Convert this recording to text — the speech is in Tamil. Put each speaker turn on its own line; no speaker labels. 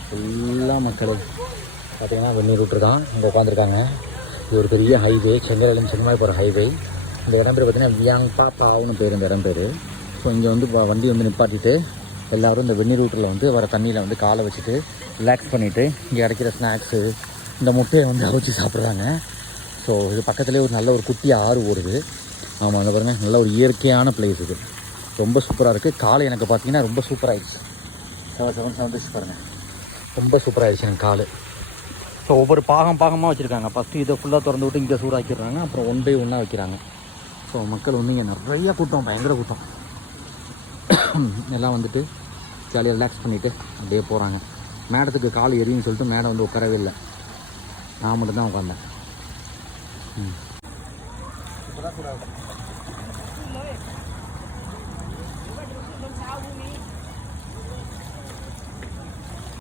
ஃபுல்லாக மக்கள். பார்த்தீங்கன்னா வெந்நீர் விட்டுருக்கான் இங்கே உட்காந்துருக்காங்க இது ஒரு பெரிய ஹைவே செங்கலேருந்து சென்னை போகிற ஹைவே இந்த இடம் பேர் பார்த்தீங்கன்னா வியாங் பாப்பாவுன்னு பேர் இந்த இடம் பேர். ஸோ இங்கே வந்து வ- வண்டி வந்து நிப்பாட்டிட்டு எல்லோரும் இந்த வெந்நீர் ரூட்டில் வந்து வர தண்ணியில் வந்து காலை வச்சுட்டு ரிலாக்ஸ் பண்ணிவிட்டு இங்கே கிடைக்கிற ஸ்நாக்ஸு இந்த முட்டையை வந்து அவிச்சு சாப்பிட்றாங்க. ஸோ இது பக்கத்துலேயே ஒரு நல்ல ஒரு குட்டி ஆறு ஓடுது. ஆமாம் அந்த பாருங்க. நல்ல ஒரு இயற்கையான பிளேஸ் இது. ரொம்ப சூப்பராக இருக்குது காலை எனக்கு பார்த்தீங்கன்னா ரொம்ப சூப்பராகிடுச்சு செவன் செவன் செவன் பாருங்கள் ரொம்ப சூப்பராக ஆயிடுச்சு எனக்கு கால். ஸோ ஒவ்வொரு பாகம் பாகமாக வச்சுருக்காங்க. ஃபஸ்ட்டு இதை ஃபுல்லாக திறந்து விட்டு இங்கே சூடாக்கிடுறாங்க. அப்புறம் ஒன் பை ஒன்னாக வைக்கிறாங்க. ஸோ மக்கள் வந்து இங்கே நிறைய கூட்டம் பயங்கர கூட்டம். எல்லாம் வந்துட்டு ஜாலியாக ரிலாக்ஸ் பண்ணிவிட்டு அப்படியே போகிறாங்க மேடத்துக்கு கால் எரியுன்னு சொல்லிட்டு மேடம் வந்து உட்காரவே இல்லை. நான் மட்டும்தான் உட்காந்தேன் ம்.